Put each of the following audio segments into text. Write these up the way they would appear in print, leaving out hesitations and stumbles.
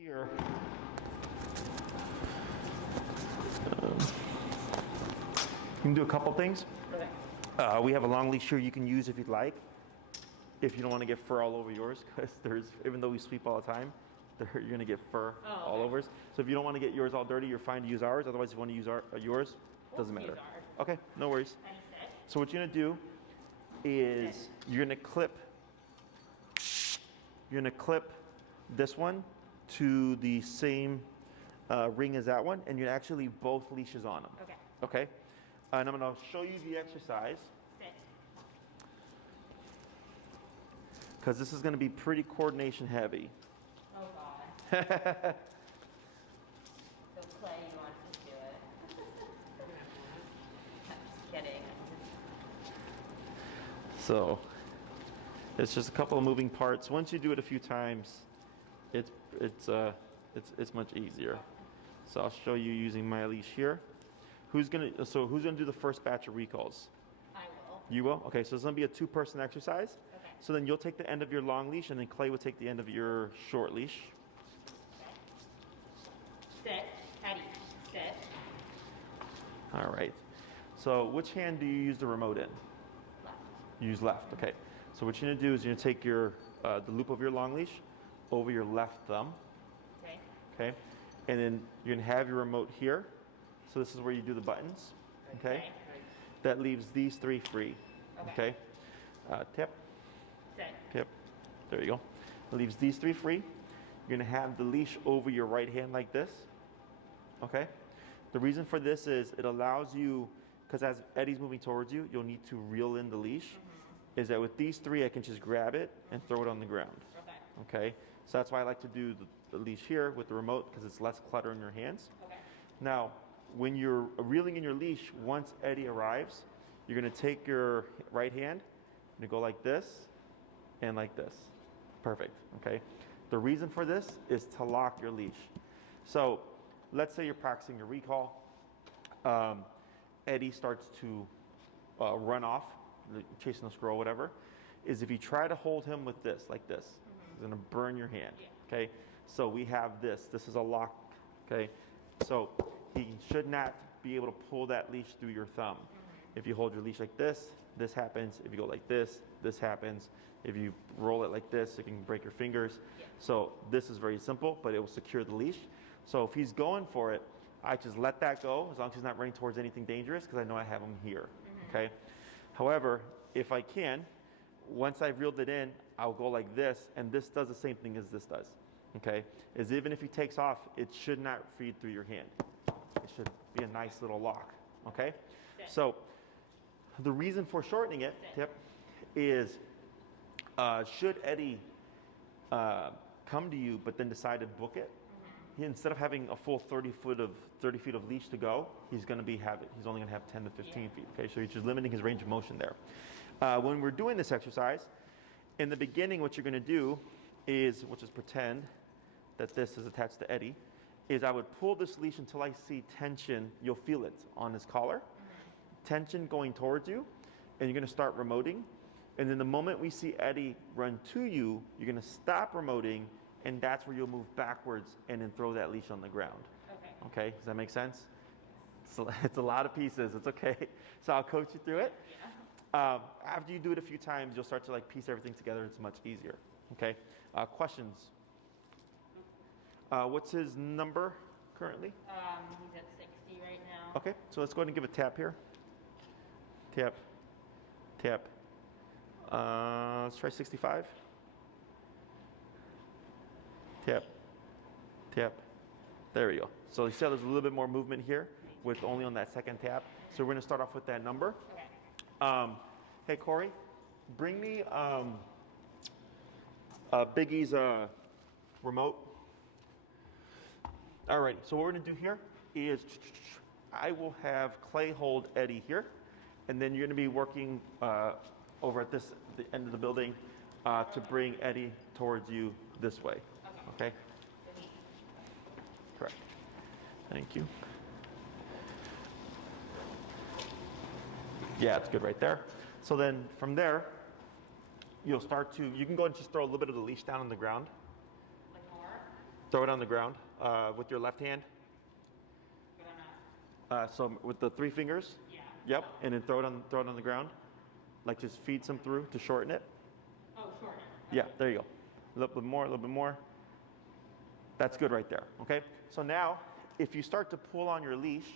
Here, you can do a couple things. Okay. We have a long leash here you can use if you'd like. If you don't want to get fur all over yours, because even though we sweep all the time, you're going to get fur all over us. So if you don't want to get yours all dirty, you're fine to use ours. Otherwise, if you want to use yours, doesn't matter. Use ours. Okay, no worries. And sit. So what you're going to do is you're going to clip this one to the same ring as that one, and you actually leave both leashes on them. Okay. Okay? And I'm going to show you the exercise, Sit. because this is going to be pretty coordination heavy. Oh God. So Clay, you want to do it? I'm just kidding. So it's just a couple of moving parts. Once you do it a few times, it's much easier. So I'll show you using my leash here. Who's gonna do the first batch of recalls? I will. You will? Okay, so it's gonna be a 2-person exercise. Okay. So then you'll take the end of your long leash, and then Clay will take the end of your short leash. Okay. Sit. Eddie. Sit. All right. So which hand do you use the remote in? Left. You use left. Okay. So what you're gonna do is you're gonna take your the loop of your long leash over your left thumb. Okay. Okay. And then you're gonna have your remote here. So this is where you do the buttons. Okay. That leaves these 3 free. Okay. Tip. Sit. Tip. There you go. It leaves these 3 free. You're gonna have the leash over your right hand like this. Okay. The reason for this is it allows you, because as Eddie's moving towards you, you'll need to reel in the leash. Is that with these 3, I can just grab it and throw it on the ground. Okay. Okay. So that's why I like to do the leash here with the remote, because it's less clutter in your hands. Okay. Now, when you're reeling in your leash, once Eddie arrives, you're going to take your right hand and go like this and like this. Perfect. Okay. The reason for this is to lock your leash. So let's say you're practicing your recall. Eddie starts to run off, chasing the squirrel, whatever. Is if you try to hold him with this, like this, it's going to burn your hand. Yeah. Okay. So we have this. This is a lock. Okay. So he should not be able to pull that leash through your thumb. If you hold your leash like this, this happens. If you go like this happens. If you roll it like this, it can break your fingers. Yeah. So this is very simple, but it will secure the leash. So if he's going for it, I just let that go as long as he's not running towards anything dangerous, because I know I have him here. Okay. However, if I can, once I've reeled it in, I'll go like this, and this does the same thing as this does. Okay. Is even if he takes off, it should not feed through your hand. It should be a nice little lock. Okay. Sit. So the reason for shortening it, Sit. tip, is should Eddie come to you but then decide to book it, instead of having a full 30 feet of leash to go, he's only going to have 10 to 15 feet. Okay, so you're just limiting his range of motion there. When we're doing this exercise, in the beginning, what you're going to do is, which is pretend that this is attached to Eddie, is I would pull this leash until I see tension. You'll feel it on his collar. Tension going towards you, and you're going to start remoting. And then the moment we see Eddie run to you, you're going to stop remoting, and that's where you'll move backwards and then throw that leash on the ground. Okay. Okay, does that make sense? It's a lot of pieces. It's okay. So I'll coach you through it. Yeah. After you do it a few times, you'll start to like piece everything together. It's much easier. Okay. Questions? What's his number currently? He's at 60 right now. Okay, so let's go ahead and give a tap here. Tap, tap. Let's try 65. Tap, tap. There we go. So you see how there's a little bit more movement here with only on that second tap. So we're going to start off with that number. Okay. Hey Corey, bring me Biggie's remote. All right, so what we're going to do here is I will have Clay hold Eddie here, and then you're going to be working over at the end of the building to bring Eddie towards you this way. Okay? Correct. Thank you. Yeah, it's good right there. So then from there, you can go and just throw a little bit of the leash down on the ground. Like more? Throw it on the ground with your left hand. So with the 3 fingers. Yeah. Yep. And then throw it on the ground. Like just feed some through to shorten it. Oh, shorten. Yeah, there you go. A little bit more, a little bit more. That's good right there, okay? So now, if you start to pull on your leash,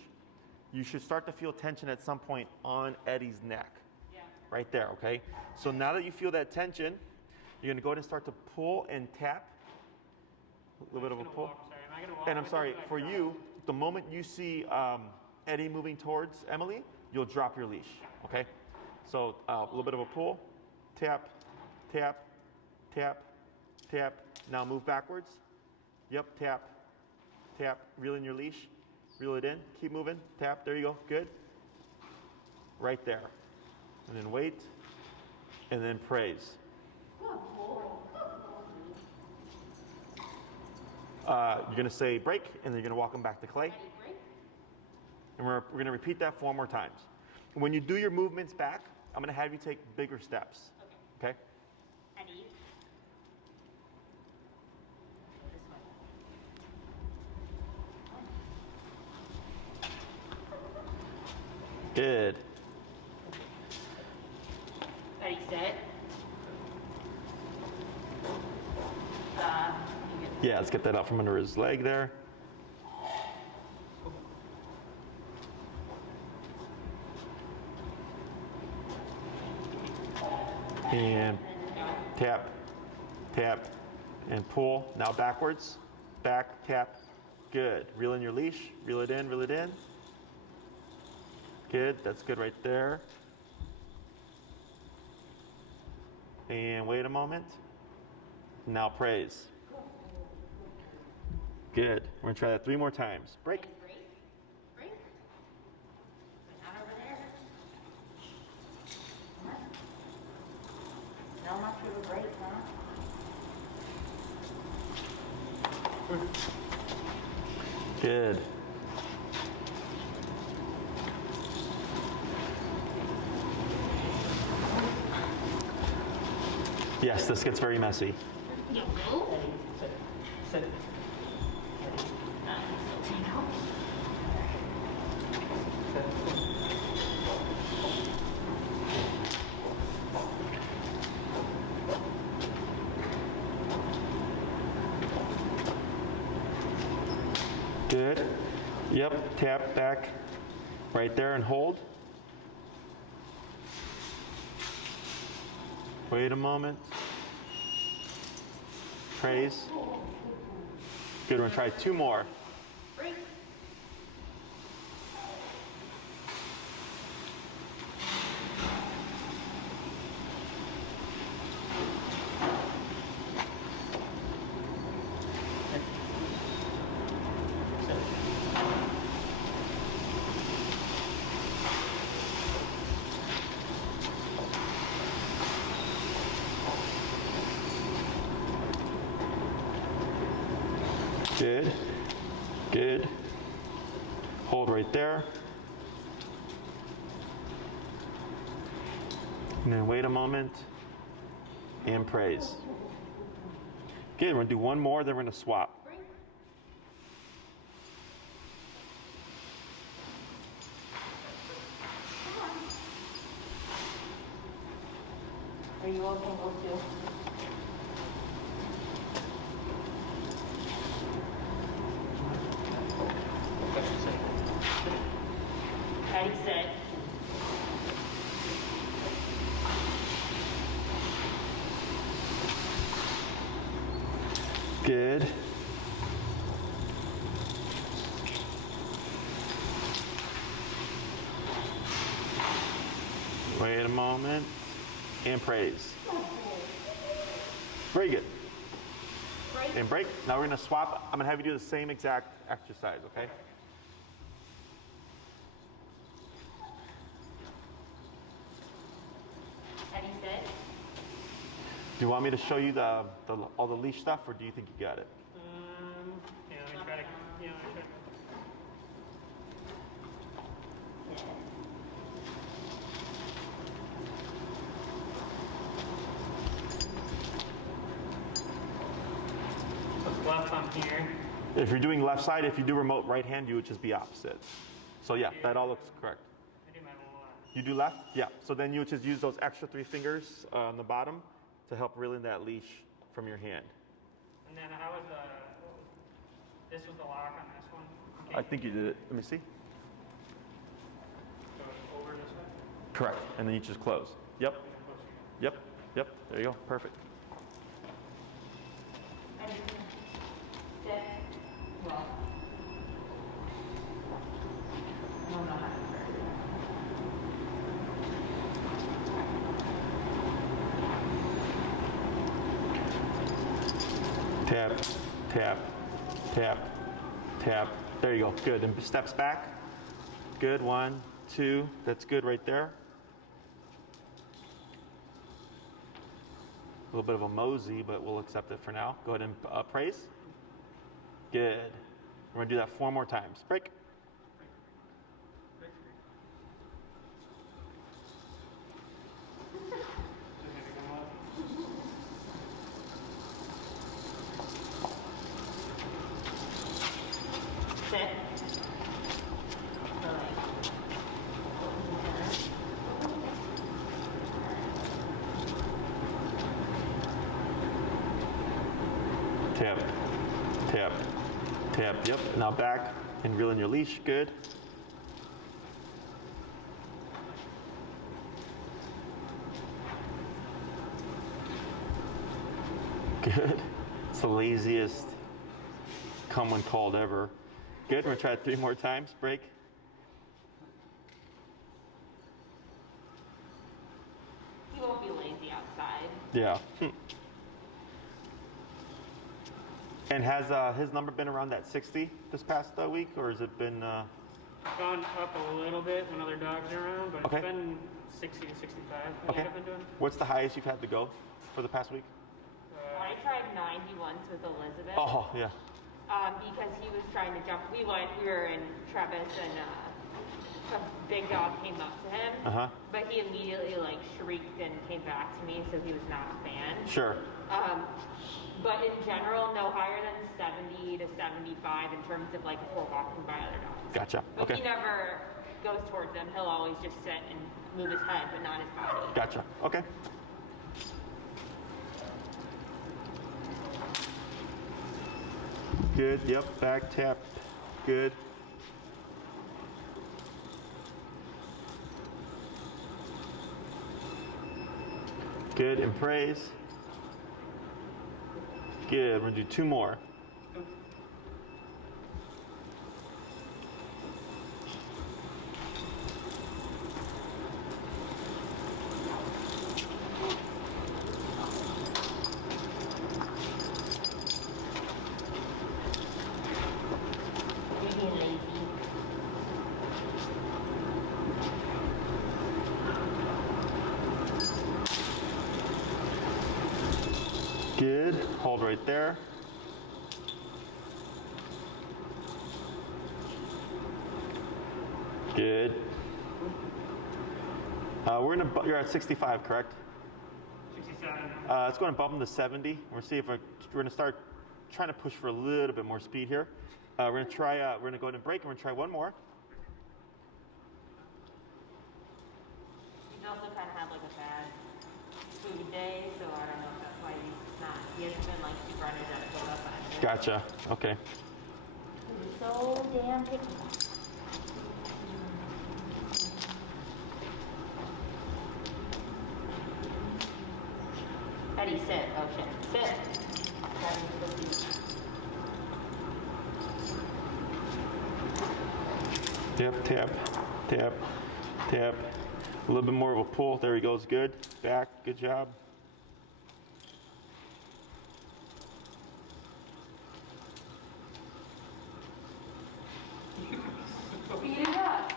you should start to feel tension at some point on Eddie's neck. Yeah. Right there, okay? So now that you feel that tension, you're gonna go ahead and start to pull and tap. A little bit of a pull. And I'm sorry, for you, the moment you see Eddie moving towards Emily, you'll drop your leash, okay? So a little bit of a pull, tap, tap, tap, tap. Now move backwards. Yep, tap, tap. Reel in your leash. Reel it in. Keep moving. Tap. There you go. Good. Right there. And then wait. And then praise. You're going to say break, and then you're going to walk them back to clay. And we're going to repeat that 4 more times. When you do your movements back, I'm going to have you take bigger steps. Okay? Eddie. Good. Eddie, sit. Yeah, let's get that out from under his leg there. And tap, tap, and pull. Now backwards. Back, tap. Good. Reel in your leash. Reel it in, reel it in. Good. That's good right there. And wait a moment. Now praise. Good. We're going to try that 3 more times. Break. Break. Break. Not over there. Come on. Not much of a break, huh? Good. Yes, this gets very messy. You will. Sit. Good. Yep, tap back right there and hold. Wait a moment. Praise. Good, we're gonna try 2 more. Break. Good. Good. Hold right there. And then wait a moment. And praise. Good. We're going to do 1 more, then we're going to swap. Are you okay? We'll do. Eddie, sit. Good. Wait a moment. And praise. Very good. Break. And break. Now we're going to swap. I'm going to have you do the same exact exercise, okay? Eddie, sit. Do you want me to show you all the leash stuff, or do you think you got it? Yeah, let me try to, yeah, let me try. Last time come here. If you're doing left side, if you do remote right hand, you would just be opposite. So yeah, that all looks correct. I do my left. You do left? Yeah. So then you would just use those extra 3 fingers on the bottom to help reel in that leash from your hand. And then how was this was the lock on this one? Okay. I think you did it. Let me see. Go over this way? Correct. And then you just close. Yep. Yep. Yep. There you go. Perfect. Well, I don't know how to Tap, tap, tap, tap. There you go. Good. And steps back. Good. 1, 2. That's good right there. A little bit of a mosey, but we'll accept it for now. Go ahead and praise. Good. We're going to do that 4 more times. Break. sit. Tap, tap, tap. Yep. Now back and reel in your leash. Good. Good. It's the laziest come when called ever. Good. We're going to try it 3 more times. Break. He won't be lazy outside. Yeah. And has his number been around that 60 this past week, or has it been? Gone up a little bit when other dogs are around, but Okay. it's been 60 to 65. What Okay. I've been doing. What's the highest you've had to go for the past week? I tried 90 once with Elizabeth. Oh, yeah. Because he was trying to jump. We were in Travis, and some big dog came up to him. Uh-huh. But he immediately like shrieked and came back to me, so he was not a fan. Sure. But in general, no higher than 70 to 75 in terms of like if we're walking by other dogs. Gotcha. But Okay. he never goes towards them. He'll always just sit and move his head, but not his body. Gotcha. Okay. Good. Yep. Back tap. Good. Good. And praise. Good. We're going to do 2 more. You're being lazy. Good. Hold right there. Good. You're at 65, correct? 67. It's going to bump them to 70. We're going to see if we're going to start trying to push for a little bit more speed here. We're going to try. We're going to go ahead and break, and we're going to try 1 more. He's also kind of had like a bad food day, so I don't know if that's why he's not. He hasn't been like super energetic with us either. Gotcha. Okay. He's so damn picky. Eddie, sit. Oh shit. Sit. Yep. Tap. Tap. Tap. A little bit more of a pull. There he goes. Good. Back. Good job. Beat it up.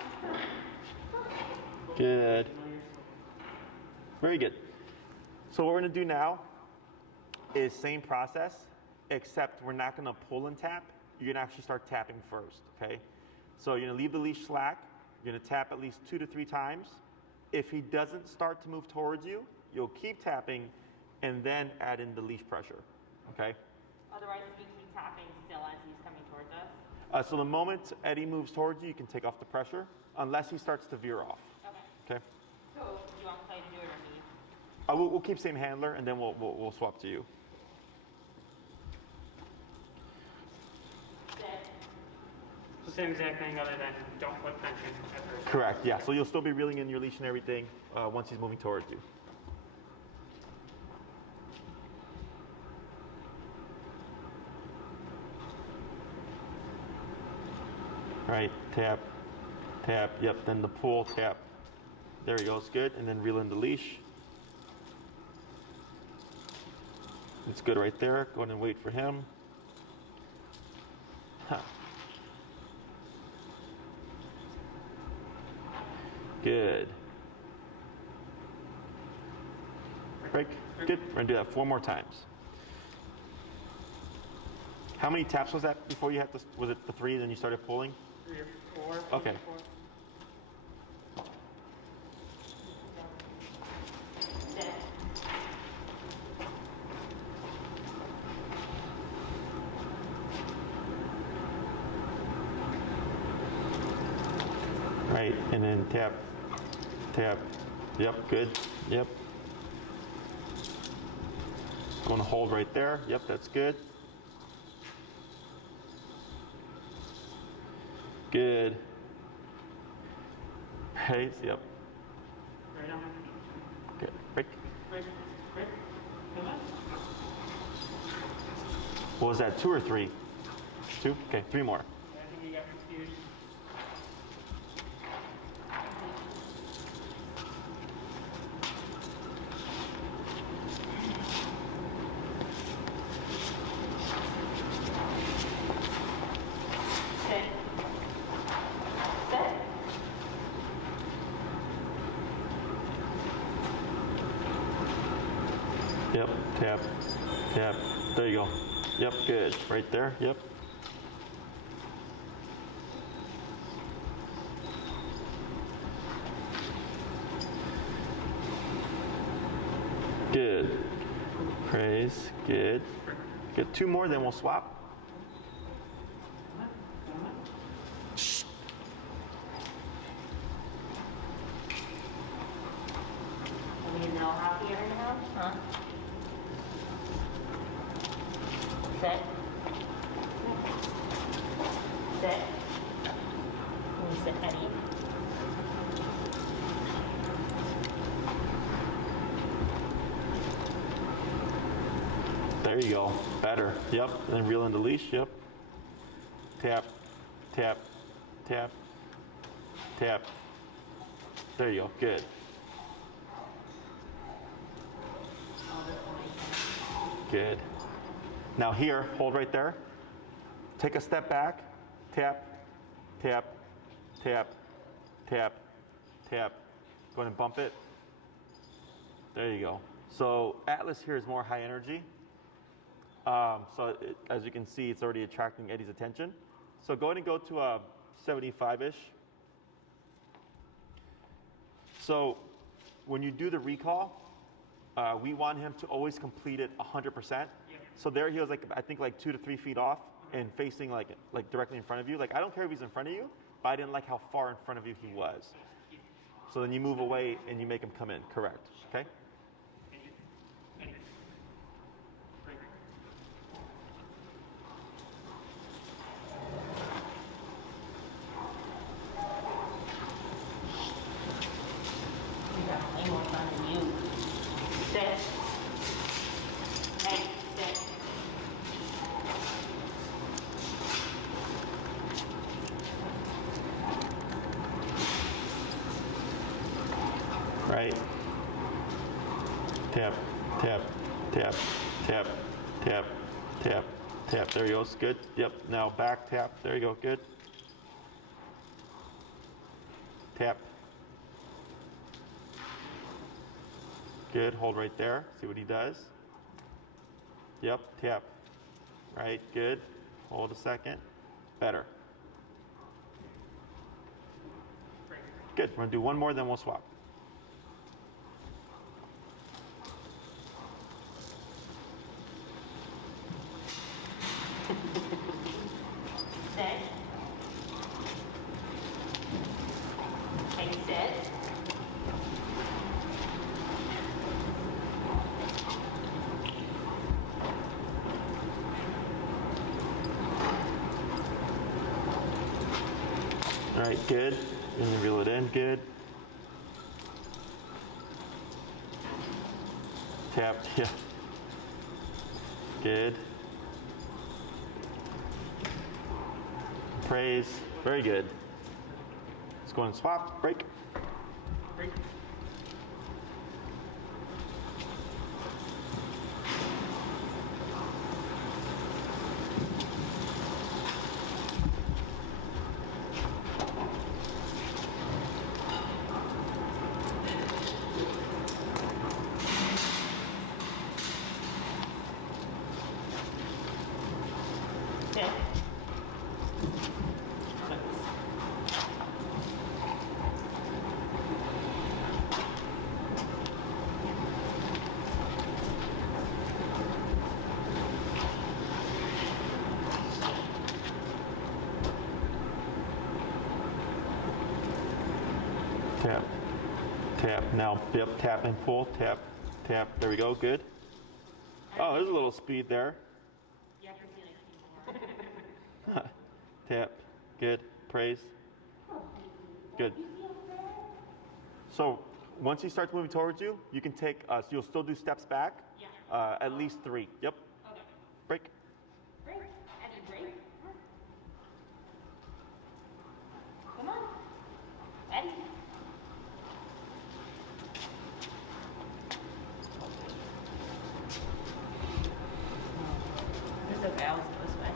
Good. Very good. So what we're going to do now is same process, except we're not going to pull and tap. You're going to actually start tapping first, okay? So you're going to leave the leash slack. You're going to tap at least 2 to 3 times. If he doesn't start to move towards you, you'll keep tapping and then add in the leash pressure, okay? Otherwise, we can be tapping still as he's coming towards us. So the moment Eddie moves towards you, you can take off the pressure, unless he starts to veer off. Okay. Okay. So, do you want Clay to do it or me? We'll keep same handler, and then we'll swap to you. Sit. The same exact thing, other than don't put tension at first. Correct. Yeah. So you'll still be reeling in your leash and everything once he's moving towards you. Right, tap, tap, yep, then the pull, tap. There he goes, good, and then reel in the leash. It's good right there, go ahead and wait for him. Huh. Good. Break, good, we're gonna do that 4 more times. How many taps was that before you had to, was it the 3, then you started pulling? 3 or 4. Okay. 4. Sit. Right, and then tap, tap. Yep, good. Yep. Going to hold right there. Yep, that's good. Good. Right, yep. Right on. Good. Break. Break. Break. Come on. What was that, 2 or 3? 2? Okay, 3 more. I think you got confused. Sit. Sit. Yep, tap, tap. There you go. Yep, good. Right there, yep. Good. Praise, good. Get 2 more, then we'll swap. Are we no happy right now? Huh? Sit. Sit. Can you sit, Eddie? There you go. Better. Yep. And then reel in the leash. Yep. Tap, tap, tap, tap. There you go. Good. Good. Now here, hold right there. Take a step back. Tap, tap, tap, tap, tap. Go ahead and bump it. There you go. So Atlas here is more high energy. As you can see, it's already attracting Eddie's attention. So go ahead and go to a 75-ish. So when you do the recall, we want him to always complete it 100%. So there he was I think 2 to 3 feet off and facing like directly in front of you. I don't care if he's in front of you, but I didn't like how far in front of you he was. So then you move away and you make him come in, correct, okay? You got way more fun than you. Sit. Hey, sit. Right. Tap, tap, tap, tap, tap, tap, tap. There he goes. Good. Yep. Now back tap. There you go. Good. Tap. Good. Hold right there. See what he does. Yep. Tap. Right. Good. Hold a second. Better. Good. We're going to do 1 more, then we'll swap. right, good. And then reel it in, good. Tap, yeah. Good. Praise, very good. Let's go and swap, break. Break. Sit. Tap, tap. Now, yep, tap and pull, tap, tap. There we go, good. Oh, there's a little speed there. You have to feel like more. Tap, good. Praise. Good. So once he starts moving towards you, you can take, so you'll still do steps back, Yeah. at least 3. Yep. Okay. Break. Break. Eddie, break. Come on. Eddie. There's a valve this way.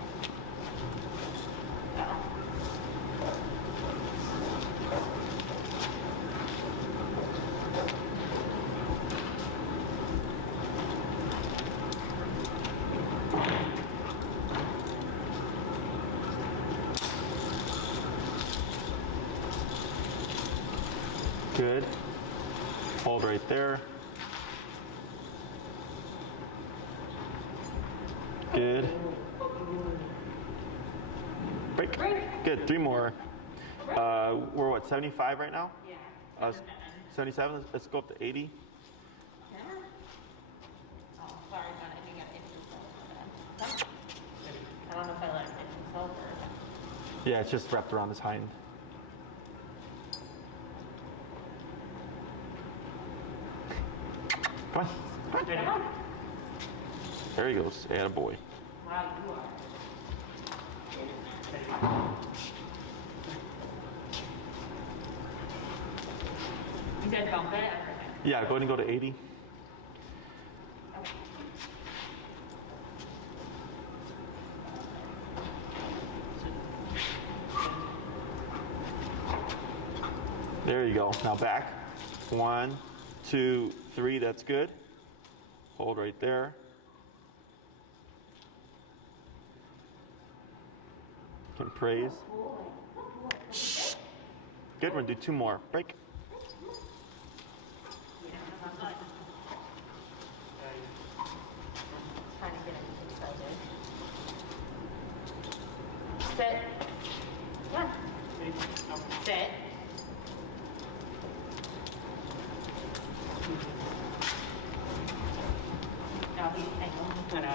Oh. Good. Hold right there. Good. Break. Good. 3 more. We're what, 75 right now? Yeah. 77. Let's go up to 80. Yeah. Oh, sorry, man. I think I hit yourself. I don't know if I let him hit himself or. Yeah, it's just wrapped around his hind. Come on. Come on. There he goes. Attaboy. Wow, you are. You said bump it? Yeah, go ahead and go to 80. Okay. There you go. Now back. 1, 2, 3. That's good. Hold right there. Can praise. Good. We're gonna do 2 more. Break. Trying to get him excited. Sit. Yeah. Sit. No, he's hanging. And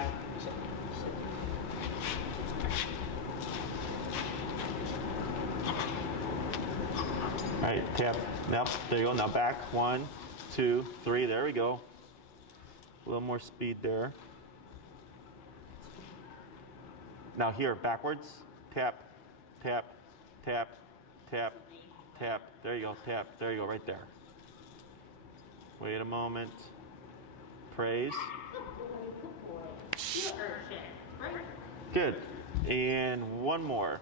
All right, tap. Yep, there you go. Now back. 1, 2, 3. There we go. A little more speed there. Now here, backwards. Tap, tap, tap, tap, tap. There you go. Tap. There you go. Right there. Wait a moment. Praise. Good. And 1 more.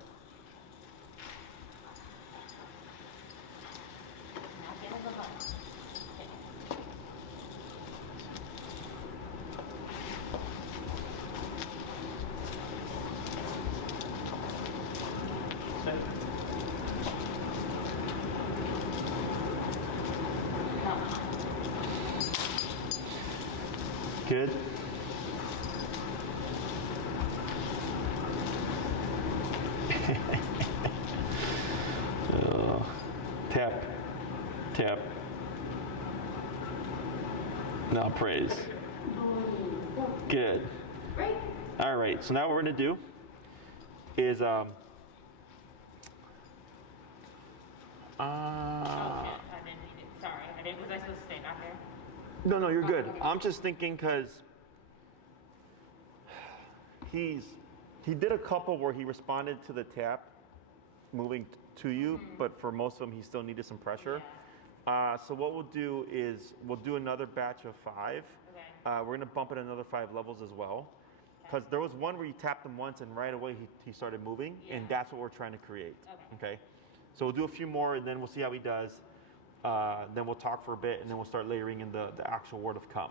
Good. Tap, tap. Now praise. Good. All right, so now what we're gonna do is Oh shit, I didn't need it. Sorry, was I supposed to stay back there? No, you're good. Okay. I'm just thinking because he did a couple where he responded to the tap moving to you, but for most of them he still needed some pressure. So what we'll do is we'll do another batch of 5. Okay. We're gonna bump it another 5 levels as well. Because there was one where you tapped him once and right away he started moving, and that's what we're trying to create. Okay. So we'll do a few more and then we'll see how he does. Then we'll talk for a bit and then we'll start layering in the actual word of come.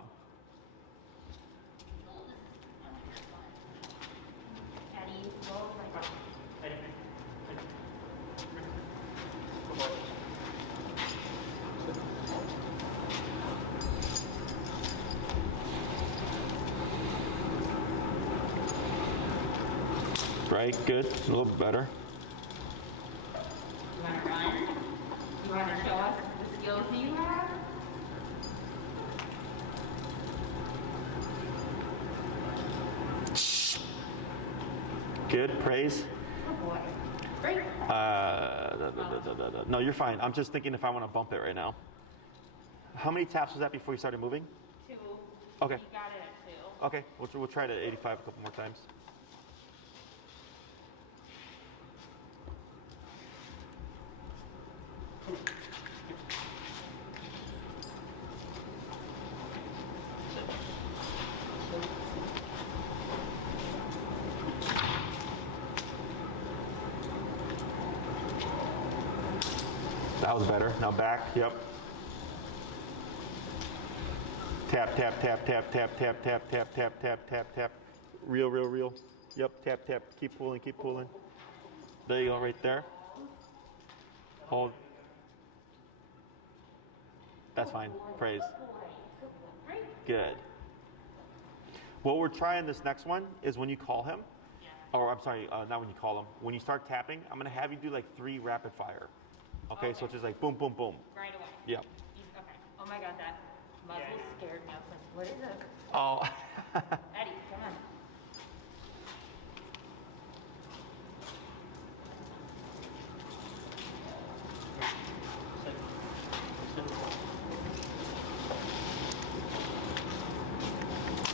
Right, good, a little bit better. You want to run? You want to show us the skills you have? Good, praise. Oh boy. Great. No, you're fine. I'm just thinking if I want to bump it right now. How many taps was that before you started moving? 2. Okay. You got it at 2. Okay, we'll try it at 85 a couple more times. That was better. Now back. Yep. Tap, tap, tap, tap, tap, tap, tap, tap, tap, tap, tap, tap. Real. Yep, tap, tap. Keep pulling, keep pulling. There you go, right there. Hold. That's fine. Praise. Good. What we're trying this next one is when you call him, or I'm sorry, not when you call him. When you start tapping, I'm gonna have you do like 3 rapid fire. Okay, so it's just like boom, boom, boom. Right away. Yep. Okay. Oh my god, that muzzle scared me. I was like, what is it? Oh. Eddie, come on.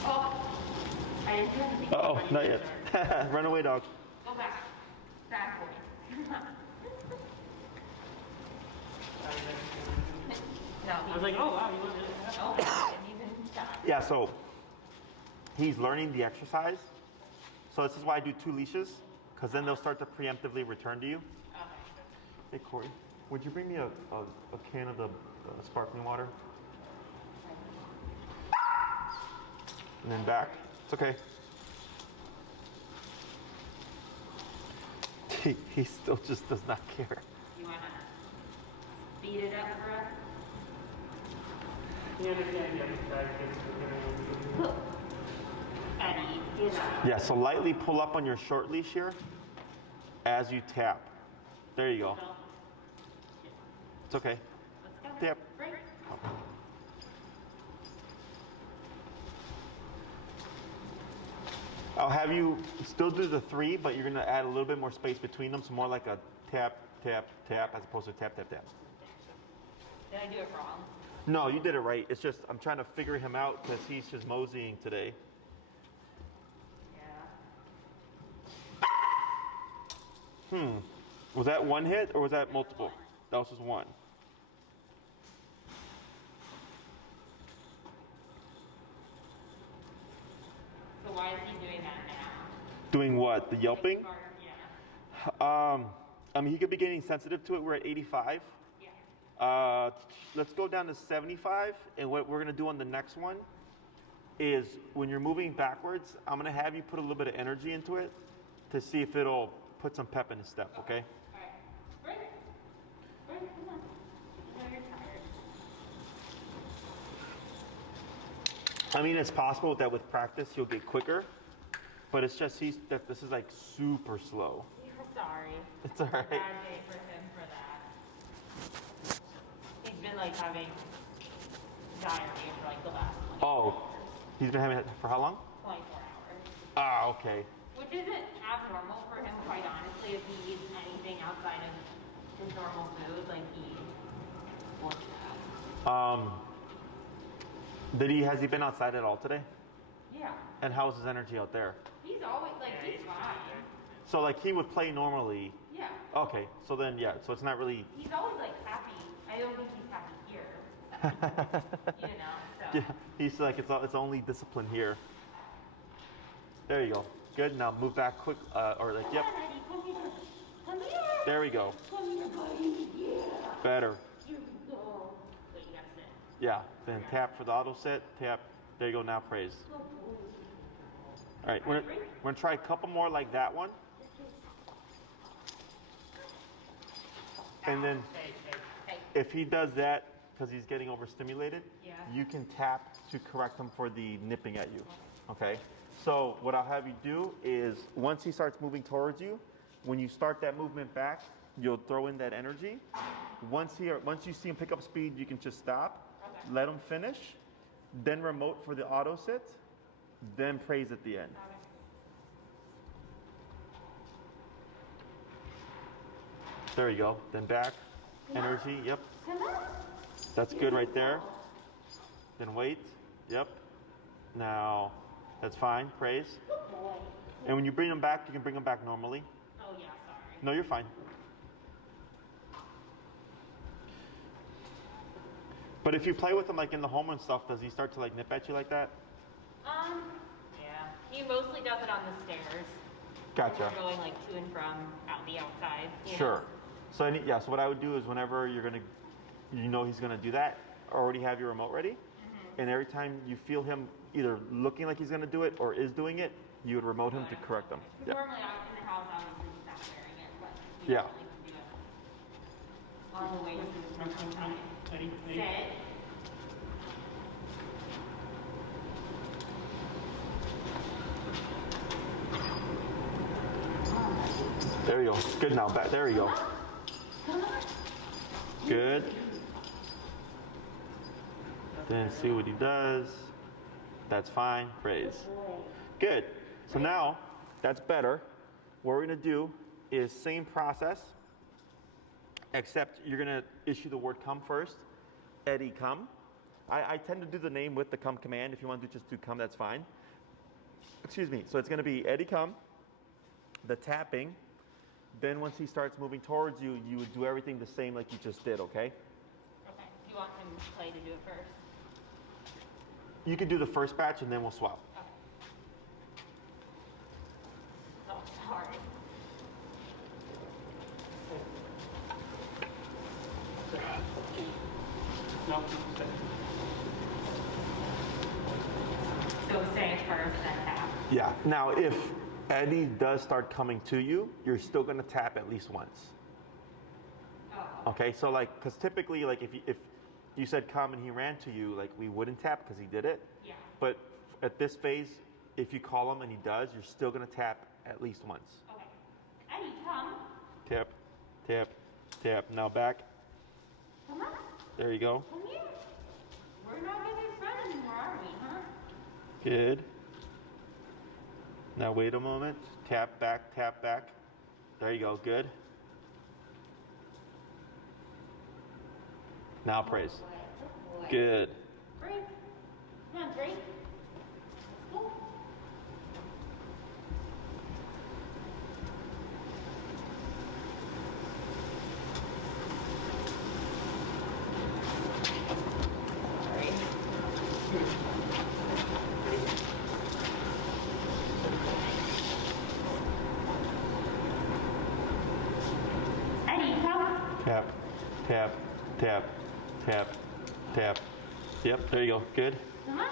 Oh, I didn't do anything. Uh-oh, not yet. Run away, dog. Go back. Bad boy. No, I was like, oh wow, you look at it. oh, I didn't even stop. Yeah, so he's learning the exercise. So this is why I do 2 leashes, because then they'll start to preemptively return to you. Okay. Hey, Corey, would you bring me a can of the sparkling water? And then back. It's okay. He still just does not care. You want to speed it up for us? You understand the exercise is Eddie, get up. Yeah, so lightly pull up on your short leash here as you tap. There you go. It's okay. Let's go. Tap. Right. I'll have you still do the 3, but you're gonna add a little bit more space between them, so more like a tap, tap, tap, as opposed to tap, tap, tap. Did I do it wrong? No, you did it right. It's just I'm trying to figure him out because he's just moseying today. Yeah. Was that 1 hit or was that multiple? That was just 1. So why is he doing that now? Doing what? The yelping? Yeah. I mean, he could be getting sensitive to it. We're at 85. Yeah. Let's go down to 75. And what we're going to do on the next one is when you're moving backwards, I'm going to have you put a little bit of energy into it to see if it'll put some pep in his step, okay? All right. Right. Right. Come on. I know you're tired. I mean, it's possible that with practice you'll get quicker, but it's just that this is like super slow. You're sorry. It's all right. Bad day for him for that. He's been like having diarrhea for like the last 24 Oh, hours. he's been having it for how long? 24 hours. Ah, okay. Which isn't abnormal for him, quite honestly, if he eats anything outside of his normal food, like he works out. Has he been outside at all today? Yeah. And how's his energy out there? He's always, like, he's fine. So like he would play normally. Yeah. Okay, so then yeah, so it's not really. He's always, like, happy. I don't think he's happy here. You know, so. Yeah, he's like it's only discipline here. There you go. Good. Now move back quick. Or like yep. Come on, Eddie, come here. Come here. There we go. Come here, buddy. Yeah. Better. Here we go. Wait, you gotta sit. Yeah. Then tap for the auto set. Tap. There you go. Now praise. Good boy. All right. We're gonna try a couple more like that one. And then Hey. if he does that because he's getting overstimulated, Yeah. you can tap to correct him for the nipping at you. Okay? So what I'll have you do is once he starts moving towards you, when you start that movement back, you'll throw in that energy. Once you see him pick up speed, you can just stop, Okay. let him finish, then remote for the auto sit, then praise at the end. Okay. There you go. Then back, energy, yep. Come on. That's good right there. Then wait. Yep. Now, that's fine. Praise. Good boy. And when you bring them back, you can bring them back normally. Oh, yeah, sorry. No, you're fine. But if you play with him like in the home and stuff, does he start to like nip at you like that? Yeah. He mostly does it on the stairs. Gotcha. We're going like to and from out the outside. You know? Sure. So so what I would do is whenever he's gonna do that, already have your remote ready. And every time you feel him either looking like he's gonna do it or is doing it, you would remote him to correct them. Because Yep. normally out in the house, obviously he's not wearing it, but we Yeah. usually can do it. On the way to the time. Eddie, Sit. There you go. Good now. Back. There you go. Come on. Good. Then see what he does. That's fine. Praise. Good. So now that's better. What we're going to do is same process, except you're going to issue the word come first. Eddie, come. I tend to do the name with the come command. If you want to just do come, that's fine. Excuse me. So it's going to be Eddie, come. The tapping. Then once he starts moving towards you, you would do everything the same like you just did, okay? Okay. Do you want him to play to do it first? You could do the first batch and then we'll swap. Okay. Oh, sorry. no, So say it first, then tap. Yeah. Now, if Eddie does start coming to you, you're still going to tap at least once. Oh. Okay? So, like, because typically, like, if you said come and he ran to you, like, we wouldn't tap because he did it. Yeah. But at this phase, if you call him and he does, you're still going to tap at least once. Okay. Eddie, come. Tap, tap, tap. Now back. Come on. There you go. Come here. We're not in his friend anymore, are we, huh? Good. Now wait a moment. Tap back, tap back. There you go. Good. Now praise. Good boy. Good. Break. Come on, break. Let's go. Eddie, come. Tap, tap, tap, tap, tap. Yep, there you go. Good. Come on.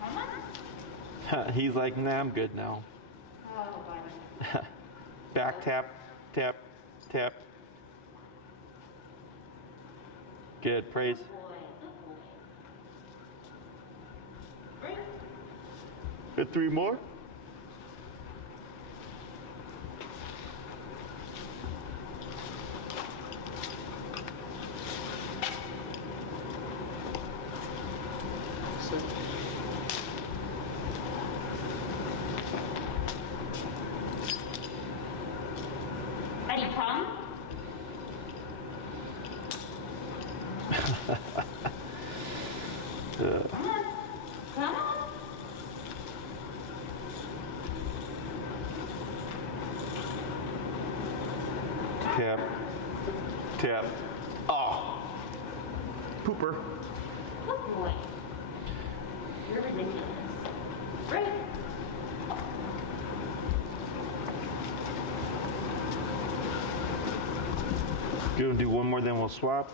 Come on. He's like, nah, I'm good now. Oh, buddy. Back tap, tap, tap. Good. Praise. Good boy. Good boy. Break. Good. 3 more. Eddie, come. Tap. Tap. Oh. Pooper. Good boy. You're ridiculous. Right? Gonna do one more, then we'll swap.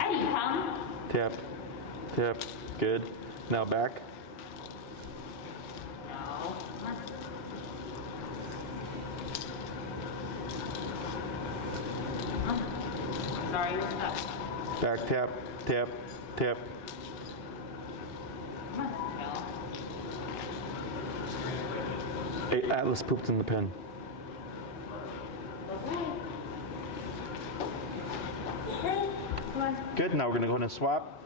Eddie, come. Tap. Tap. Good. Now back. No. Sorry, you're stuck. Back. Tap. Tap. Tap. No. Hey, Atlas pooped in the pen. Okay. Okay. Come on. Good. Now we're gonna go ahead and swap.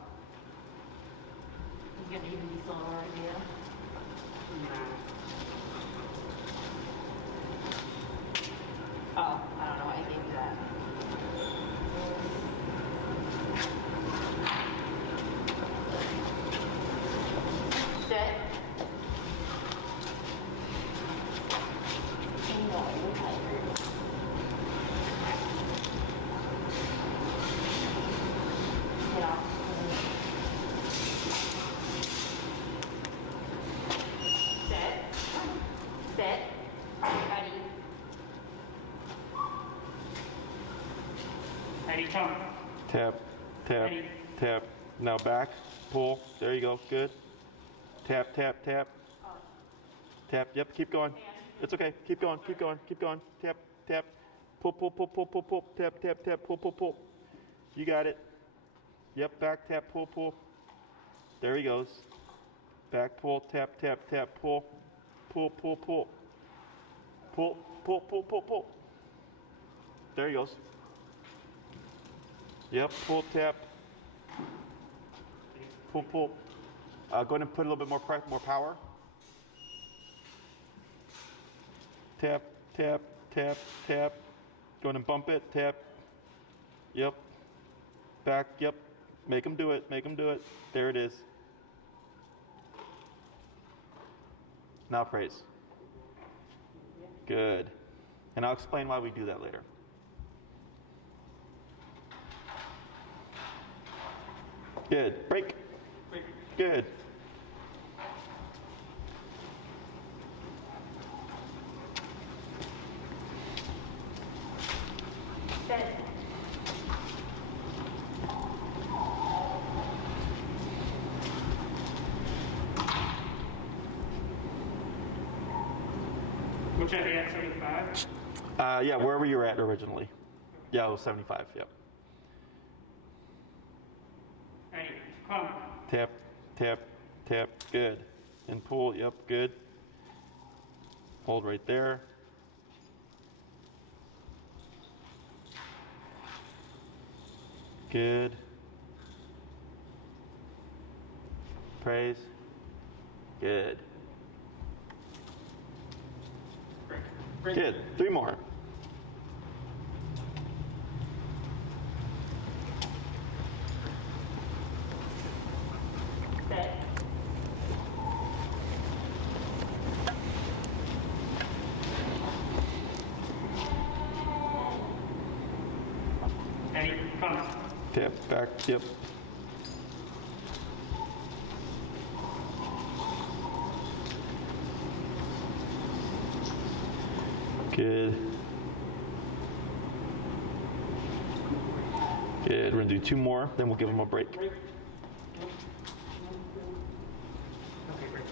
He's gonna even be slower right here. Oh, I don't know why I gave you that. Sit. No, you're tired. Get off. Sit. Sit. Ready. Eddie, come. Tap. Tap. Ready. Tap. Now back. Pull. There you go. Good. Tap. Tap. Tap. Tap. Yep. Keep going. It's okay. Keep going. Keep going. Keep going. Tap. Tap. Pull. Pull. Pull. Pull. Pull. Pull. Tap. Tap. Tap. Pull. Pull. Pull. You got it. Yep. Back. Tap. Pull. Pull. There he goes. Back. Pull. Tap. Tap. Tap. Pull. Pull. Pull. Pull. Pull. Pull. Pull. Pull. Pull. There he goes. Yep. Pull. Tap. Pull. Pull. Go ahead and put a little bit more power. Tap, tap, tap, tap. Go ahead and bump it. Tap. Yep. Back. Yep. Make him do it. Make him do it. There it is. Now praise. Good. And I'll explain why we do that later. Good. Break. Good. Sit. Which Eddie at 75? Yeah, wherever you were at originally. Yeah, it was 75. Yep. Eddie, come. Tap, tap, tap. Good. And pull. Yep. Good. Hold right there. Good. Praise. Good. Break. Good. 3 more. Sit. Eddie, come. Tap back. Yep. Good. Good. We're gonna do 2 more, then we'll give them a break. Break. Okay, break.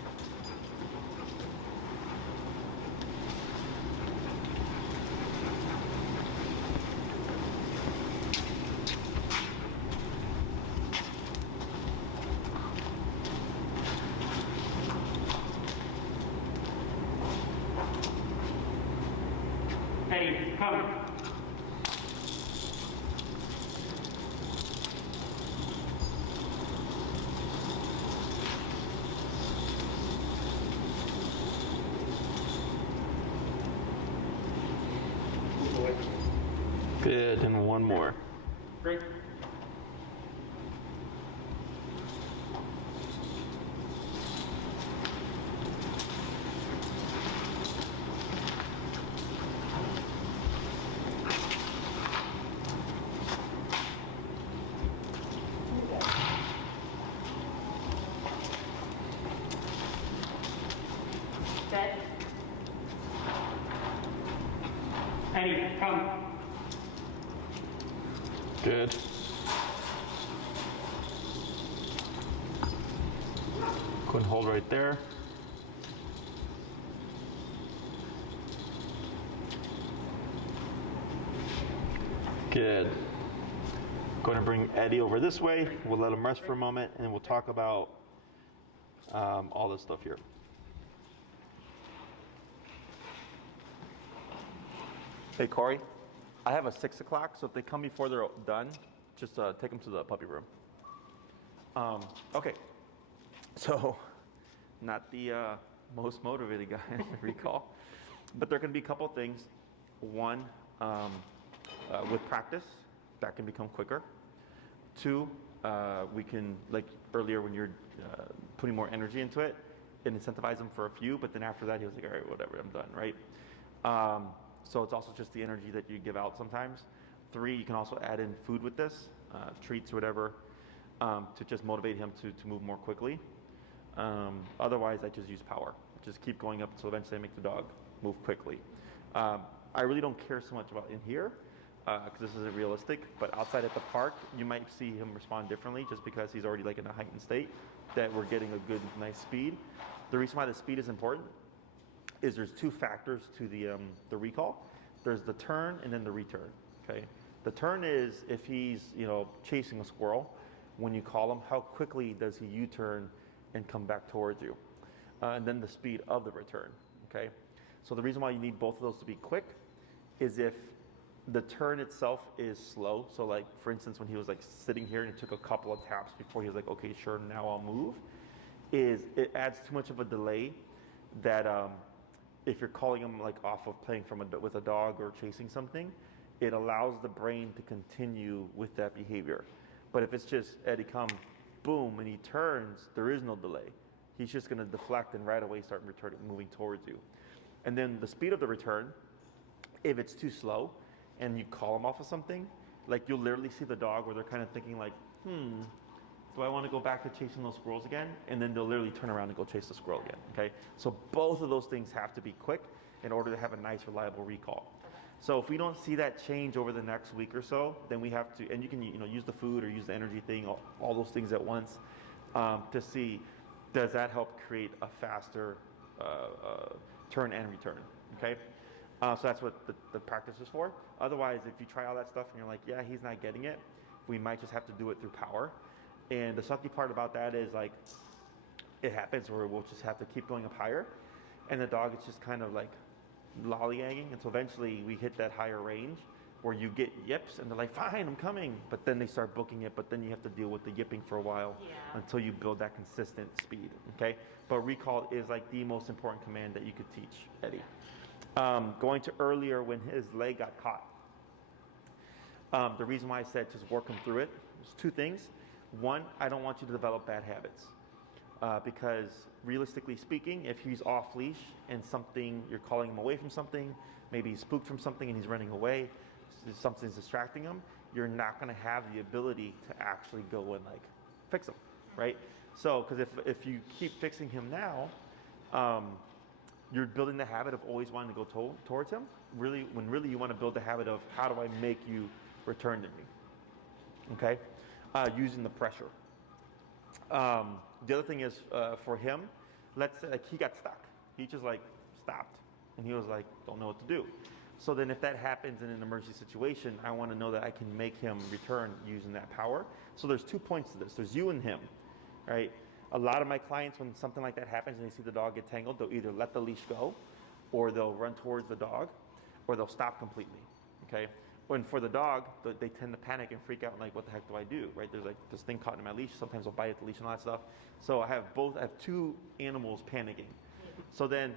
Eddie, come. Good. And 1 more. Break. Eddie, come. Good. Go and hold right there. Good. Going to bring Eddie over this way. We'll let him rest for a moment, and we'll talk about all this stuff here. Hey, Corey, I have a 6 o'clock, so if they come before they're done, just take them to the puppy room. Okay, so not the most motivated guy in the recall, but there can be a couple things. One, with practice, that can become quicker. Two, we can, like earlier when you're putting more energy into it, and incentivize him for a few, but then after that he was like, all right, whatever, I'm done, right? So it's also just the energy that you give out sometimes. 3, you can also add in food with this, treats, whatever, to just motivate him to move more quickly. Otherwise, I just use power. Just keep going up until eventually I make the dog move quickly. I really don't care so much about in here, because this isn't realistic, but outside at the park, you might see him respond differently just because he's already like in a heightened state that we're getting a good, nice speed. The reason why the speed is important is there's 2 factors to the recall. There's the turn and then the return, okay? The turn is if he's, chasing a squirrel, when you call him, how quickly does he U-turn and come back towards you? And then the speed of the return, okay? So the reason why you need both of those to be quick is if the turn itself is slow. So like, for instance, when he was like sitting here and it took a couple of taps before he was like, okay, sure, now I'll move, is it adds too much of a delay that if you're calling him like off of playing with a dog or chasing something, it allows the brain to continue with that behavior. But if it's just Eddie come, boom, and he turns, there is no delay. He's just gonna deflect and right away start moving towards you. And then the speed of the return, if it's too slow and you call him off of something, like you'll literally see the dog where they're kind of thinking like, do I want to go back to chasing those squirrels again? And then they'll literally turn around and go chase the squirrel again, okay? So both of those things have to be quick in order to have a nice, reliable recall. So if we don't see that change over the next week or so, then we have to, and you can use the food or use the energy thing, all those things at once, to see, does that help create a faster turn and return, okay? So that's what the practice is for. Otherwise, if you try all that stuff and you're like, yeah, he's not getting it, we might just have to do it through power. And the sucky part about that is like, it happens where we'll just have to keep going up higher, and the dog is just kind of like lollygagging until eventually we hit that higher range where you get yips and they're like, fine, I'm coming. But then they start booking it, but then you have to deal with the yipping for a while until you build that consistent speed, okay? But recall is like the most important command that you could teach Eddie. Going to earlier when his leg got caught. The reason why I said just work him through it was 2 things. One, I don't want you to develop bad habits. Because realistically speaking, if he's off leash and you're calling him away from something, maybe he's spooked from something and he's running away, something's distracting him, you're not going to have the ability to actually go and like fix him, right? So, because if you keep fixing him now, you're building the habit of always wanting to go towards him. When really you want to build the habit of how do I make you return to me, okay? Using the pressure. The other thing is for him, let's say like he got stuck. He just like stopped and he was like, don't know what to do. So then if that happens in an emergency situation, I want to know that I can make him return using that power. So there's 2 points to this. There's you and him, right? A lot of my clients, when something like that happens and they see the dog get tangled, they'll either let the leash go or they'll run towards the dog or they'll stop completely, okay? When for the dog, they tend to panic and freak out like, what the heck do I do, right? There's like this thing caught in my leash. Sometimes I'll bite at the leash and all that stuff. So I have 2 animals panicking. So then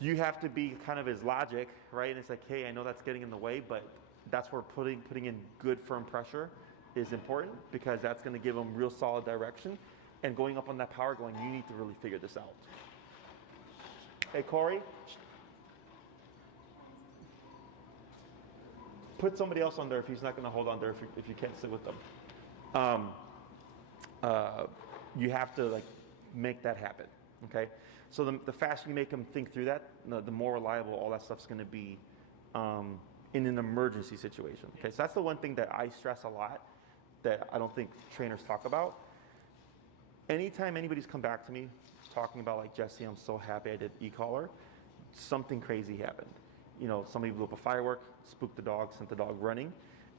you have to be kind of his logic, right? And it's like, hey, I know that's getting in the way, but that's where putting in good firm pressure is important because that's going to give him real solid direction. And going up on that power going, you need to really figure this out. Hey, Corey. Put somebody else on there if he's not going to hold on there if you can't sit with them. You have to like make that happen, okay? So the faster you make him think through that, the more reliable all that stuff's going to be in an emergency situation. Okay, so that's the one thing that I stress a lot that I don't think trainers talk about. Anytime anybody's come back to me talking about like, Jesse, I'm so happy I did e-collar, something crazy happened. You know, somebody blew up a firework, spooked the dog, sent the dog running,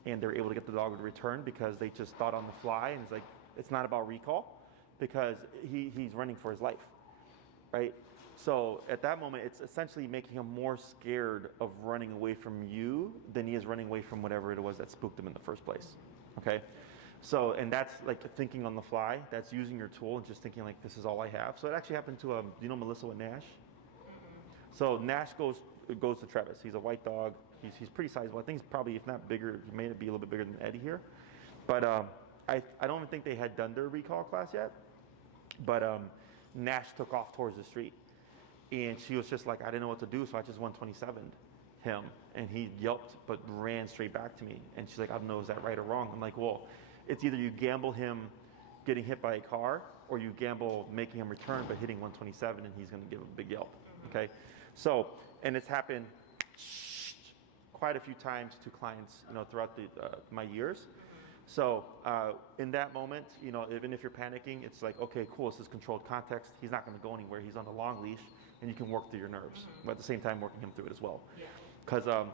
and they're able to get the dog to return because they just thought on the fly, and it's like, it's not about recall because he's running for his life, right? So at that moment, it's essentially making him more scared of running away from you than he is running away from whatever it was that spooked him in the first place, okay? So, and that's like thinking on the fly. That's using your tool and just thinking like, this is all I have. So it actually happened to, you know Melissa with Nash? So Nash goes to Travis. He's a white dog. He's pretty sizable. I think he's probably, if not bigger, he may be a little bit bigger than Eddie here. But I don't even think they had done their recall class yet. But Nash took off towards the street. And she was just like, I didn't know what to do, so I just 127'd him. And he yelped, but ran straight back to me. And she's like, I don't know, is that right or wrong? I'm like, well, it's either you gamble him getting hit by a car, or you gamble making him return, but hitting 127, and he's going to give a big yelp, okay? So, and it's happened quite a few times to clients, you know, throughout my years. So in that moment, you know, even if you're panicking, it's like, okay, cool, this is controlled context. He's not going to go anywhere. He's on the long leash, and you can work through your nerves, but at the same time working him through it as well. Because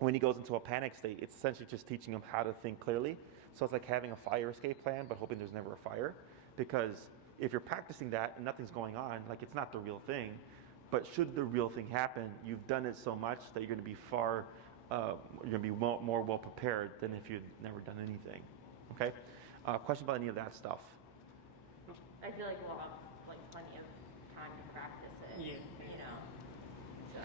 when he goes into a panic state, it's essentially just teaching him how to think clearly. So it's like having a fire escape plan, but hoping there's never a fire. Because if you're practicing that and nothing's going on, like it's not the real thing. But should the real thing happen, you've done it so much that you're going to be you're going to be more well prepared than if you'd never done anything. Okay? Question about any of that stuff? I feel like we'll have like plenty of time to practice it. Yeah. You know.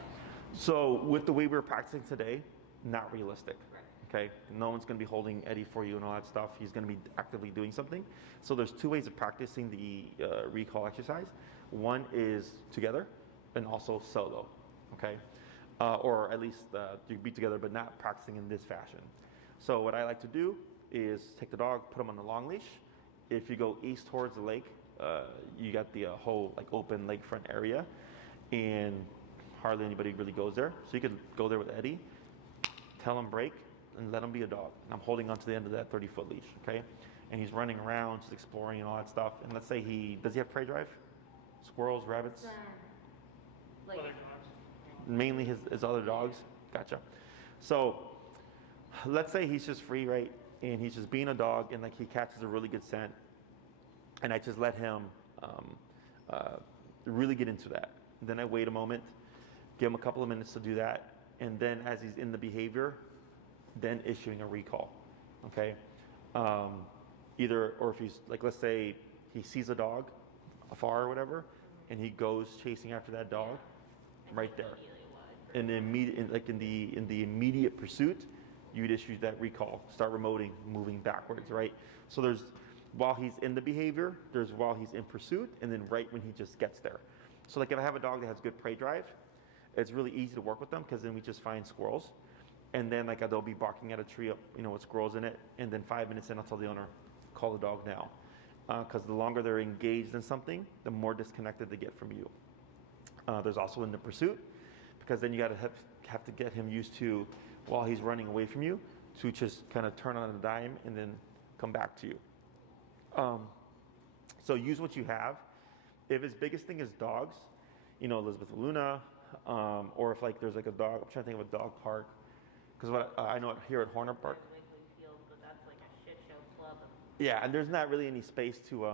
So with the way we're practicing today, not realistic. Right. Okay, no one's going to be holding Eddie for you and all that stuff. He's going to be actively doing something. So there's two ways of practicing the recall exercise. One is together, and also solo. Okay, or at least you be together, but not practicing in this fashion. So what I like to do is take the dog, put him on the long leash. If you go east towards the lake, you got the whole like open lakefront area, and hardly anybody really goes there. So you could go there with Eddie, tell him break, and let him be a dog. And I'm holding on to the end of that 30-foot leash, okay? And he's running around, just exploring and all that stuff. And let's say does he have prey drive? Squirrels, rabbits? Like, Other dogs. Mainly his other dogs? Gotcha. So let's say he's just free, right? And he's just being a dog, and like he catches a really good scent. And I just let him really get into that. And then I wait a moment, give him a couple of minutes to do that. And then as he's in the behavior, then issuing a recall, okay? Either, or if he's, like, let's say he sees a dog afar or whatever, and he goes chasing after that dog, right there. And then in the immediate pursuit, you'd issue that recall, start remoting, moving backwards, right? So there's, while he's in the behavior, there's while he's in pursuit, and then right when he just gets there. So like if I have a dog that has good prey drive, it's really easy to work with them because then we just find squirrels. And then like they'll be barking at a tree up, you know, with squirrels in it. And then 5 minutes in, I'll tell the owner, call the dog now. Because the longer they're engaged in something, the more disconnected they get from you. There's also in the pursuit, because then you got to have to get him used to, while he's running away from you, to just kind of turn on a dime and then come back to you. So use what you have. If his biggest thing is dogs, you know, Elizabeth Luna, or if like there's like a dog, I'm trying to think of a dog park. Because what I know here at Horner Park. But that's like a shit show club. Yeah, and there's not really any space to,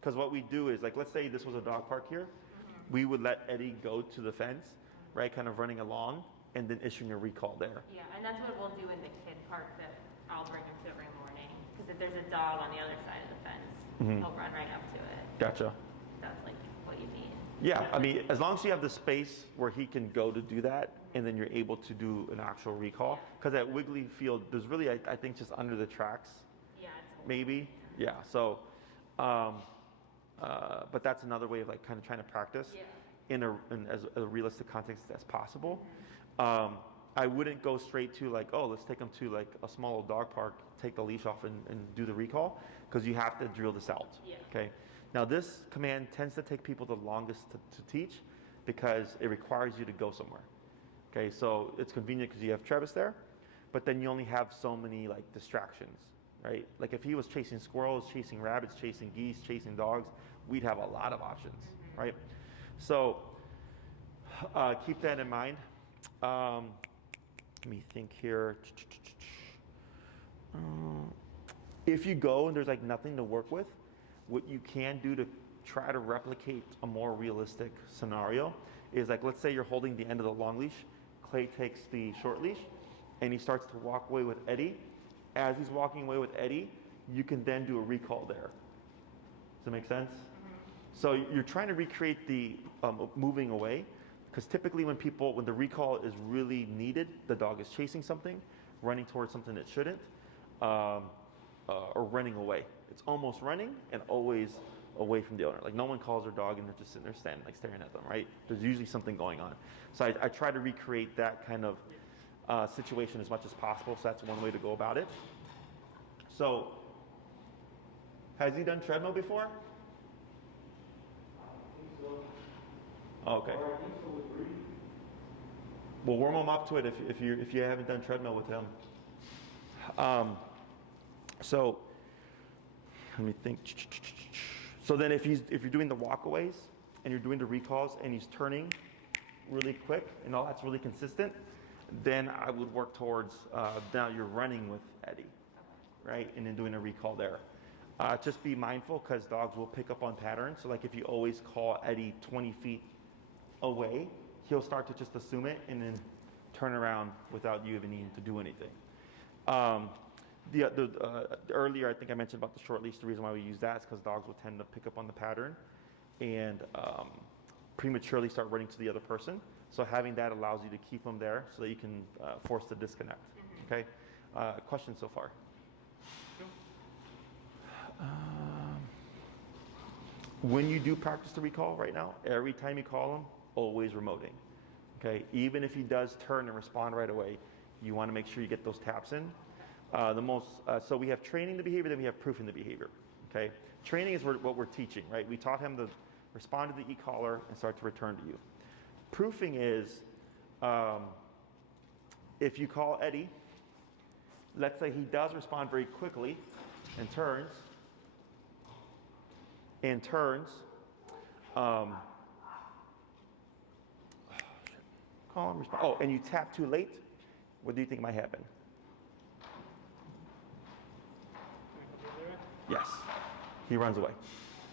because what we do is like, let's say this was a dog park here, we would let Eddie go to the fence, right, kind of running along, and then issuing a recall there. Yeah, and that's what we'll do in the kid park that I'll bring him to every morning. Because if there's a dog on the other side of the fence, he'll run right up to it. Gotcha. That's like what you mean. Yeah, I mean, as long as you have the space where he can go to do that, and then you're able to do an actual recall. Because at Wiggly Field, there's really, I think, just under the tracks, Yeah, it's maybe. Yeah, so, but that's another way of like kind of trying to practice in as a realistic context as possible. I wouldn't go straight to like, oh, let's take them to like a small dog park, take the leash off and do the recall, because you have to drill this out. Yeah. Okay. Now this command tends to take people the longest to teach because it requires you to go somewhere. Okay, so it's convenient because you have Travis there, but then you only have so many like distractions, right? Like if he was chasing squirrels, chasing rabbits, chasing geese, chasing dogs, we'd have a lot of options, right? So keep that in mind. Let me think here. If you go and there's like nothing to work with, what you can do to try to replicate a more realistic scenario is like, let's say you're holding the end of the long leash, Clay takes the short leash, and he starts to walk away with Eddie. As he's walking away with Eddie, you can then do a recall there. Does that make sense? So you're trying to recreate the moving away, because typically when the recall is really needed, the dog is chasing something, running towards something that shouldn't, or running away. It's almost running and always away from the owner. Like no one calls their dog and they're just sitting there standing, like staring at them, right? There's usually something going on. So I try to recreate that kind of situation as much as possible. So that's one way to go about it. So has he done treadmill before? Okay. We'll warm him up to it if you haven't done treadmill with him. So let me think. So then if you're doing the walkaways and you're doing the recalls and he's turning really quick and all that's really consistent, then I would work towards now you're running with Eddie, right? And then doing a recall there. Just be mindful because dogs will pick up on patterns. So like if you always call Eddie 20 feet away, he'll start to just assume it and then turn around without you even needing to do anything. Earlier, I think I mentioned about the short leash. The reason why we use that is because dogs will tend to pick up on the pattern and prematurely start running to the other person. So having that allows you to keep them there so that you can force the disconnect. Okay? Questions so far? When you do practice the recall right now, every time you call him, always remoting. Okay? Even if he does turn and respond right away, you want to make sure you get those taps in. So we have training the behavior, then we have proofing the behavior. Okay, training is what we're teaching, right? We taught him to respond to the e-collar and start to return to you. Proofing is if you call Eddie, let's say he does respond very quickly and turns, call him, respond. Oh, and you tap too late, what do you think might happen? Yes, he runs away,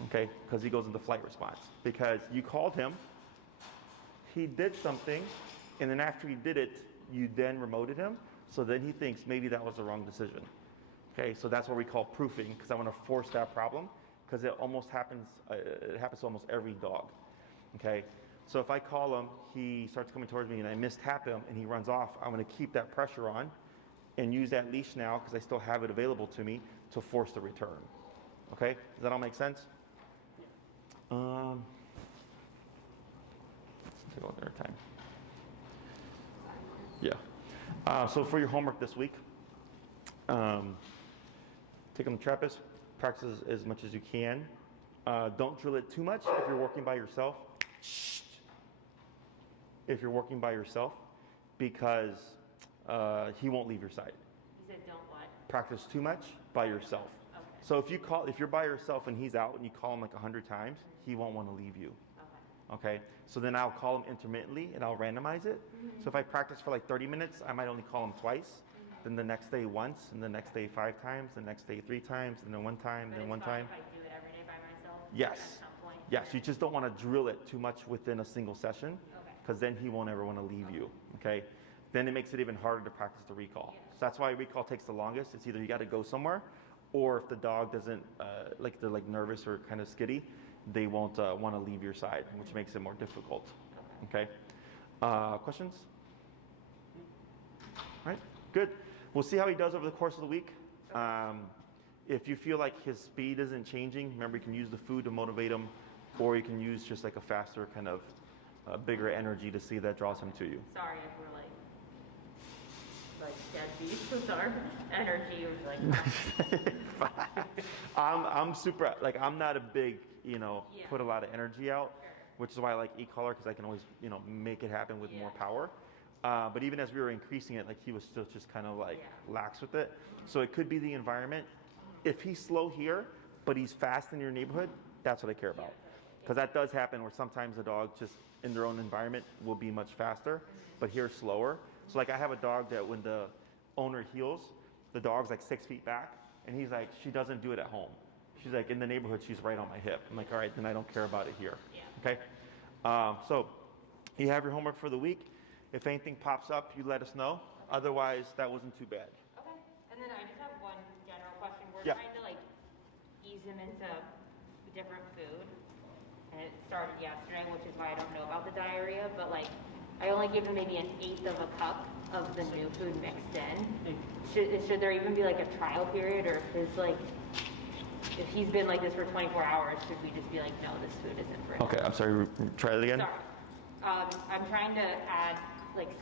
okay, because he goes into flight response. Because you called him, he did something, and then after he did it, you then remoted him, so then he thinks maybe that was the wrong decision. Okay, so that's what we call proofing, because I want to force that problem, because it happens to almost every dog. Okay, so if I call him, he starts coming towards me, and I mistap him, and he runs off, I'm going to keep that pressure on, and use that leash now, because I still have it available to me, to force the return. Okay? Does that all make sense? Take a look at our time. Yeah. So for your homework this week, take on the trapeze, practice as much as you can. Don't drill it too much if you're working by yourself. Shh. If you're working by yourself, because he won't leave your side. You said don't what? Practice too much by yourself. Okay. So if you're by yourself and he's out and you call him like 100 times, he won't want to leave you. Okay. So then I'll call him intermittently and I'll randomize it. So if I practice for like 30 minutes, I might only call him twice. Then the next day once, and the next day 5 times, the next day 3 times, and then 1 time, and then 1 time. If I do it every day by myself? Yes. At some point? Yes. You just don't want to drill it too much within a single session, because then he won't ever want to leave you. Okay. Then it makes it even harder to practice the recall. So that's why recall takes the longest. It's either you got to go somewhere, or if the dog doesn't, they're like nervous or kind of skitty, they won't want to leave your side, which makes it more difficult. Okay. Questions? All right. Good. We'll see how he does over the course of the week. If you feel like his speed isn't changing, remember you can use the food to motivate him, or you can use just like a faster kind of bigger energy to see that draws him to you. Sorry if we're like deadbeats with our energy or like. I'm super, like I'm not a big, put a lot of energy out, which is why I like e-collar, because I can always, make it happen with more power. But even as we were increasing it, like he was still just kind of like Yeah. lax with it. So it could be the environment. If he's slow here, but he's fast in your neighborhood, that's what I care about. Because that does happen where sometimes a dog just in their own environment will be much faster, but here slower. So like I have a dog that when the owner heels, the dog's like 6 feet back, and he's like, she doesn't do it at home. She's like, in the neighborhood, she's right on my hip. I'm like, all right, then I don't care about it here. Yeah. Okay? So you have your homework for the week. If anything pops up, you let us know. Otherwise, that wasn't too bad. Okay. And then I just have one general question. We're Yeah. trying to like ease him into different food. And it started yesterday, which is why I don't know about the diarrhea, but like I only give him maybe 1/8 of a cup of the new food mixed in. Should there even be like a trial period, or if he's been like this for 24 hours, should we just be like, no, this food isn't for him? Okay, I'm sorry. Try it again. Sorry. I'm trying to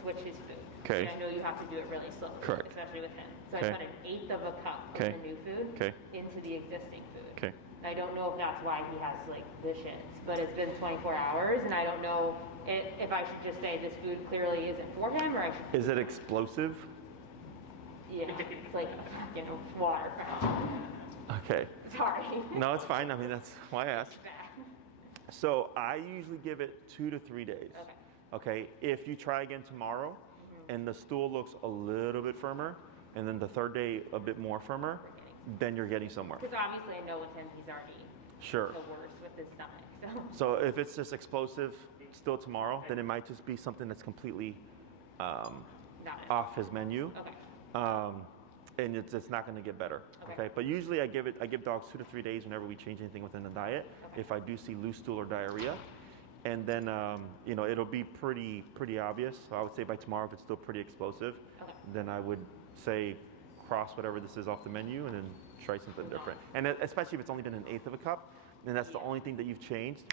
switch his food. Okay. And I know you have to do it really slowly, Correct. especially with him. So Okay. I put 1/8 of a cup Okay. of the new food Okay. into the existing food. Okay. I don't know if that's why he has like the shits, but it's been 24 hours, and I don't know if I should just say this food clearly isn't for him, or I should, Is it explosive? yeah, it's like, water. Okay. Sorry. No, it's fine. I mean, that's why I asked. So I usually give it 2 to 3 days. Okay. Okay. If you try again tomorrow and the stool looks a little bit firmer, and then the third day a bit more firmer, then you're getting somewhere. Because obviously I know with him he's already Sure. the worst with his stomach, so. So if it's just explosive still tomorrow, then it might just be something that's completely Got it. off his menu. Okay. And it's not going to get better. Okay. Okay. But usually I give dogs 2 to 3 days whenever we change anything within the diet. Okay. If I do see loose stool or diarrhea, and then it'll be pretty obvious. So I would say by tomorrow, if it's still pretty explosive, Okay. then I would say cross whatever this is off the menu and then try something different. And especially if it's only been 1/8 of a cup, and that's the only thing that you've changed.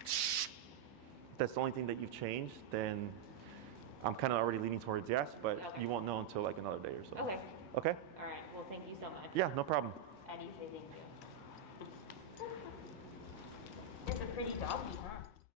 That's the only thing that you've changed. Then I'm kind of already leaning towards yes, but Okay. you won't know until like another day or so. Okay. Okay. All right. Well, thank you so much. Yeah, no problem. And you say thank you. It's a pretty doggy, huh?